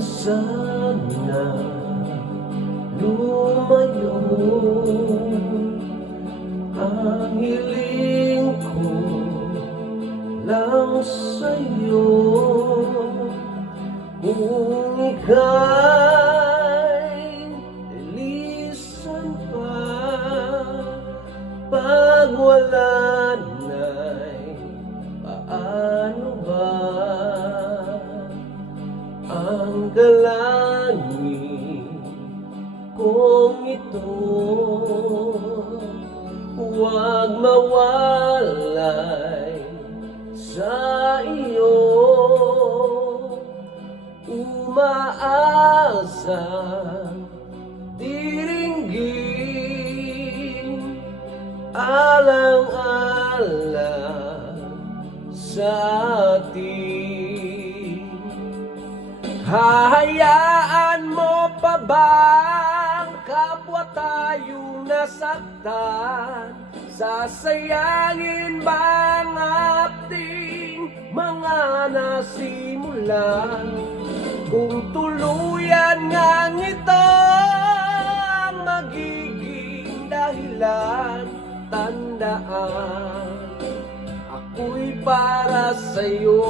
sana lumayo. Ang hiling ko lang sa'yo, kung ika'y nilisan pa, pag wala na'y paano ba? Ang dalangin kong ito, huwag mawalay sa iyo. Umaasa, diringgin, alang-alang sa atin. Hahayaan mo pa bang kapwa tayong nasaktan? Sasayangin bang ating mga nasimulan? Kung tuluyan ngang ito ang magiging dahilan, tandaan, ako'y para sa'yo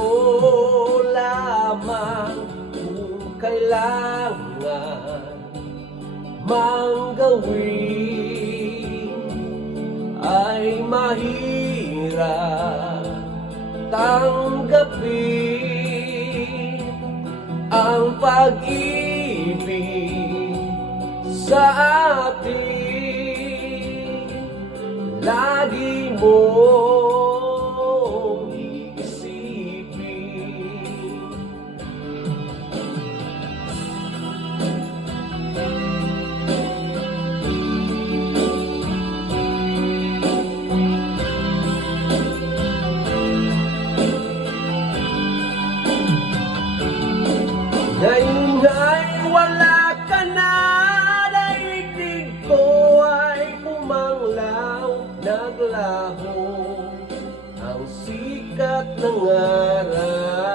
lamang. Kung kailangan mang gawin ay mahirap tanggapin, ang pag-ibig sa atin lagi mong iisipin. Ngayon ay wala ka na, daigdig ko ay pumanglaw, naglaho ang sikat ng araw.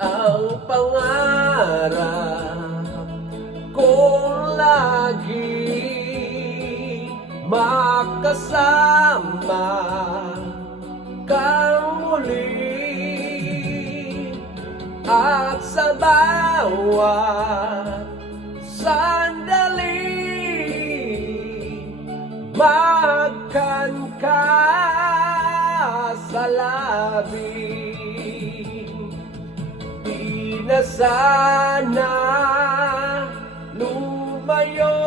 Ang pangarap kong lagi makasama kang muli, at sa bawat sandali magkan ka sa labi. Di na sana lumayo,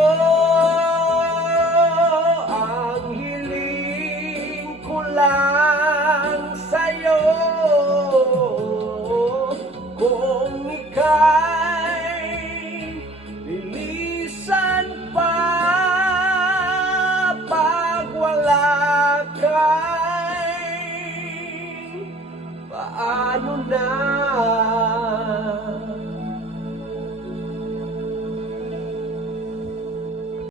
ang hiling ko lang sa'yo. Kung ika'y lilisan pa, pag wala ka'y paano na?